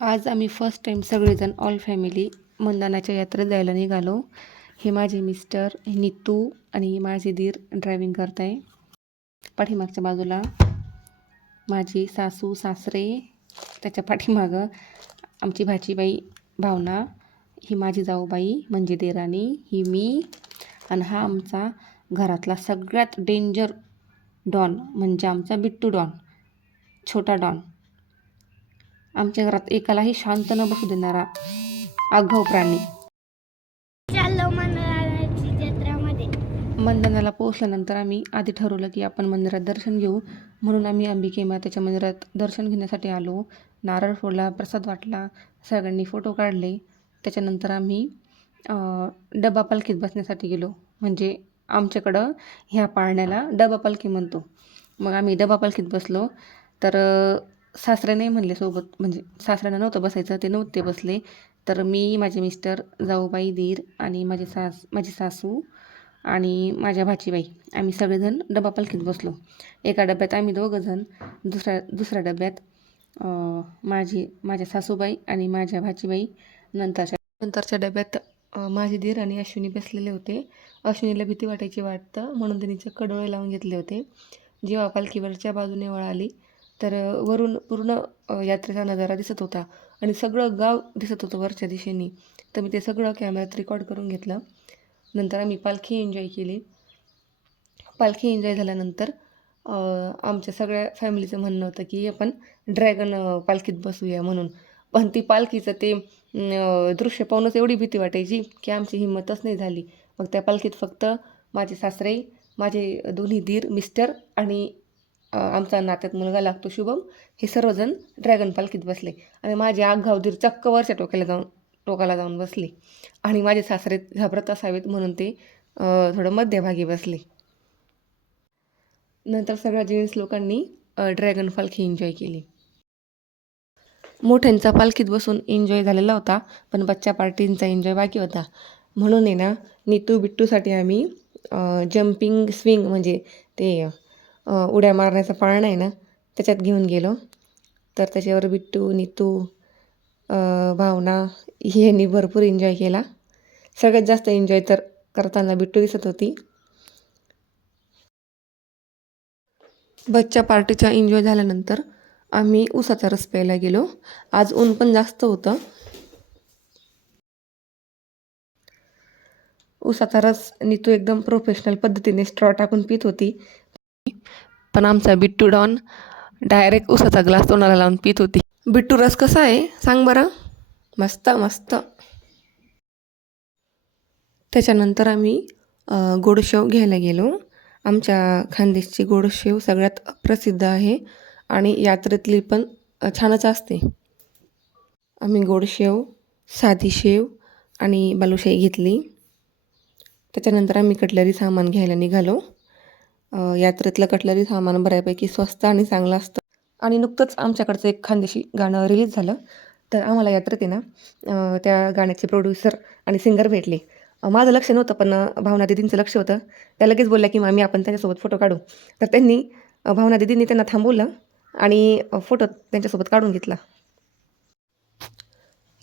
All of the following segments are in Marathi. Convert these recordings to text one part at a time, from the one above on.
आज आम्ही फर्स्ट टाईम सगळेजण ऑल फॅमिली मंदानाच्या यात्रेत जायला निघालो. हे माझे मिस्टर नीतू आणि माझे दीर ड्रायव्हिंग करत आहे. पाठीमागच्या बाजूला माझी सासू सासरे, त्याच्या पाठीमागं आमची भाचीबाई भावना, ही माझी जाऊबाई म्हणजे देराणी, ही मी, आणि हा आमचा घरातला सगळ्यात डेंजर डॉन म्हणजे आमचा बिट्टू डॉन, छोटा डॉन. आमच्या घरात एकालाही शांत न बसू देणारा आगाऊ प्राणी. मंदनाला पोहोचल्यानंतर आम्ही आधी ठरवलं की आपण मंदिरात दर्शन घेऊ, म्हणून आम्ही अंबिके मातेच्या मंदिरात दर्शन घेण्यासाठी आलो. नारळ फोडला, प्रसाद वाटला, सगळ्यांनी फोटो काढले. त्याच्यानंतर आम्ही डबा पालखीत बसण्यासाठी गेलो. म्हणजे आमच्याकडं ह्या पाळण्याला डबा पालखी म्हणतो. मग आम्ही डबा पालखीत बसलो. तर सासरे नाही म्हणले सोबत, म्हणजे सासऱ्यांना नव्हतं बसायचं, ते नव्हते बसले. तर मी, माझे मिस्टर, जाऊबाई, दीर आणि माझी सासू आणि माझ्या भाचीबाई, आम्ही सगळेजण डबा पालखीत बसलो. एका डब्यात आम्ही दोघंजण, दुसऱ्या डब्यात माझ्या सासूबाई आणि माझ्या भाचीबाई. नंतरच्या डब्यात माझे दीर आणि अश्विनी बसलेले होते. अश्विनीला भीती वाटायची वाटतं, म्हणून त्यांनी चक्क डोळे लावून घेतले होते. जेव्हा पालखीवरच्या बाजूने वळाली तर वरून पूर्ण यात्रेचा नजारा दिसत होता आणि सगळं गाव दिसत होतं वरच्या दिशेने. तर मी ते सगळं कॅमेऱ्यात रेकॉर्ड करून घेतलं. नंतर आम्ही पालखी एन्जॉय केली. पालखी एन्जॉय झाल्यानंतर आमच्या सगळ्या फॅमिलीचं म्हणणं होतं की आपण ड्रॅगन पालखीत बसूया म्हणून. पण ती पालखीचं ते दृश्य पाहूनच एवढी भीती वाटायची की आमची हिंमतच नाही झाली. मग त्या पालखीत फक्त माझे सासरे, माझे दोन्ही दीर, मिस्टर आणि आमचा नात्यात मुलगा लागतो शुभम, हे सर्वजण ड्रॅगन पालखीत बसले. आणि माझे आगाऊ दीर चक्क वरच्या टोकाला जाऊन बसले आणि माझे सासरे घाबरत असावेत म्हणून ते थोडं मध्यभागी बसले. नंतर सगळ्या जेंट्स लोकांनी ड्रॅगन पालखी एन्जॉय केली. मोठ्यांचा पालखीत बसून एन्जॉय झालेला होता, पण बच्चा पार्टींचा एन्जॉय बाकी होता. म्हणून आहे ना, नीतू बिट्टूसाठी आम्ही जम्पिंग स्विंग म्हणजे ते उड्या मारण्याचा पाळणा आहे ना, त्याच्यात घेऊन गेलो. तर त्याच्यावर बिट्टू, नीतू, भावना यांनी भरपूर एन्जॉय केला. सगळ्यात जास्त एन्जॉय तर करताना बिट्टू दिसत होती. बच्चा पार्टीचा एन्जॉय झाल्यानंतर आम्ही उसाचा रस प्यायला गेलो. आज ऊन पण जास्त होतं. उसाचा रस नीतू एकदम प्रोफेशनल पद्धतीने स्ट्रॉ टाकून पित होती, पण आमचा बिट्टू डॉन डायरेक्ट उसाचा ग्लास तोंडाला लावून पित होती. बिट्टू रस कसा आहे सांग बरं? मस्त मस्त. त्याच्यानंतर आम्ही गोडशेव घ्यायला गेलो. आमच्या खानदेशची गोडशेव सगळ्यात प्रसिद्ध आहे आणि यात्रेतली पण छानच असते. आम्ही गोडशेव, साधी शेव आणि बालुशाही घेतली. त्याच्यानंतर आम्ही कटलरी सामान घ्यायला निघालो. यात्रेतलं कटलरी सामान बऱ्यापैकी स्वस्त आणि चांगलं असतं. आणि नुकतंच आमच्याकडचं एक खानदेशी गाणं रिलीज झालं, तर आम्हाला यात्रेत आहे ना त्या गाण्याचे प्रोड्युसर आणि सिंगर भेटले. माझं लक्ष नव्हतं, पण भावना दिदींचं लक्ष होतं. त्या लगेच बोलल्या की मामी आपण त्यांच्यासोबत फोटो काढू. तर त्यांनी भावना दिदींनी त्यांना थांबवलं आणि फोटो त्यांच्यासोबत काढून घेतला.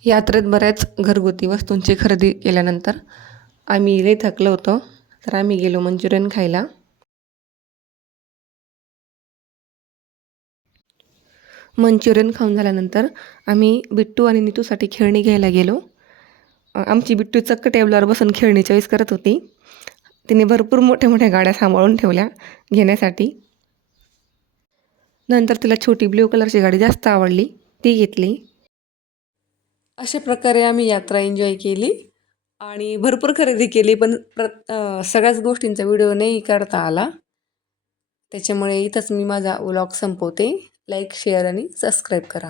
यात्रेत बऱ्याच घरगुती वस्तूंची खरेदी केल्यानंतर आम्ही लई थकलो होतो, तर आम्ही गेलो मंचुरियन खायला. मंचुरियन खाऊन झाल्यानंतर आम्ही बिट्टू आणि नीतूसाठी खेळणी घ्यायला गेलो. आमची बिट्टू चक्क टेबलावर बसून खेळणी चॉईस करत होती. तिने भरपूर मोठ्या मोठ्या गाड्या सांभाळून ठेवल्या घेण्यासाठी. नंतर तिला छोटी ब्ल्यू कलरची गाडी जास्त आवडली, ती घेतली. अशा प्रकारे आम्ही यात्रा एन्जॉय केली आणि भरपूर खरेदी केली, पण सगळ्याच गोष्टींचा व्हिडिओ नाही काढता आला. त्याच्यामुळे इथंच मी माझा व्लॉग संपवते. लाईक, शेअर आणि सबस्क्राईब करा.